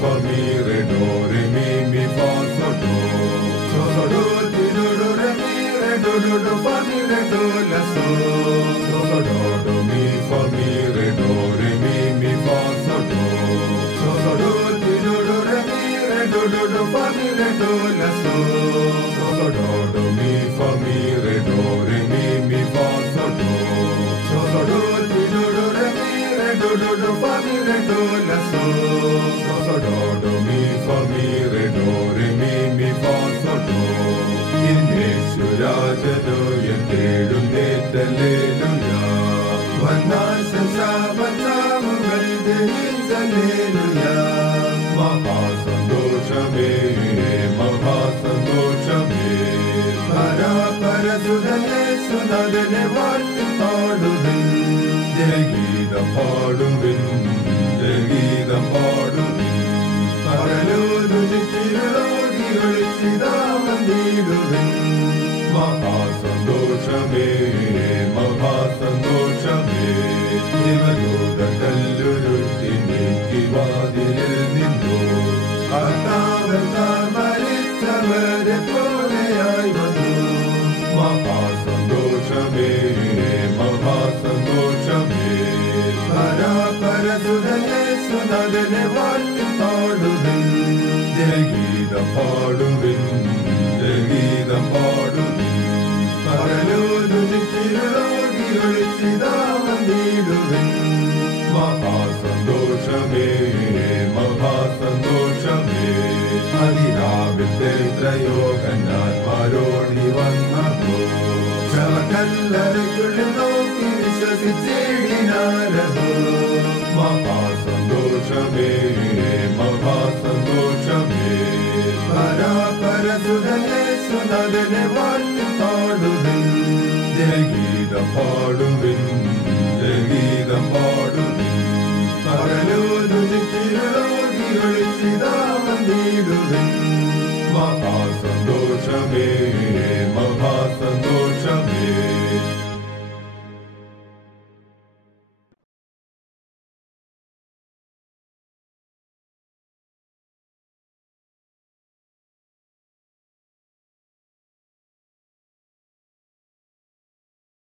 fa mi re do re mi fa so do ti do re mi re do fa mi re do la so do mi fa mi re do re mi fa so do ti do re mi re do fa mi re do la so do mi fa mi re do re mi fa so do ti do re mi re do fa mi re do la so do mi fa mi re do re mi fa so do യേശുരാജനോ യേടുന്നേറ്റല്ലേലൂയ വന്നാൽ സംസാപത്താമുകൾ ജയിച്ചല്ലേലൂയ മഹാസന്തോഷമേ മഹാസന്തോഷമേ പരസുതനെ സുനദനെ വാഴ്ത്തി പാടുവിൻ ജയഗീതം പാടുവിൻ ജയഗീതം പാടുവിൻ പകലോരുചിരുളോടി ഒളിച്ചിതാമീടുവിൻ മഹാസന്തോഷമേ മഹാസന്തോഷമേ ദേവദൂതകല്ലുരുത്തി നീക്കി വാതിലിൽ നിന്നു കർത്താവൻ താൻ മരിച്ചവരെ പോലെയായി വന്നു മഹാസന്തോഷമേ മഹാസന്തോഷമേ പരസുതനെ സുനദനെ വാഴ്ത്തി പാടുവിൻ ജയഗീതം പാടുവിൻ ജയഗീതം പാടുവിൻ പകലോരുചിരുളോടി ഒളിച്ചിതാമീടുവിൻ മഹാസന്തോഷമേ മഹാസന്തോഷമേ അതിരാവിന്റെ ത്രയോകന്മാരോടി വന്നപ്പോ ശവക്കല്ലറയ്ക്കുള്ളിൽ നോക്കി വിശ്വസിച്ചിടിനാര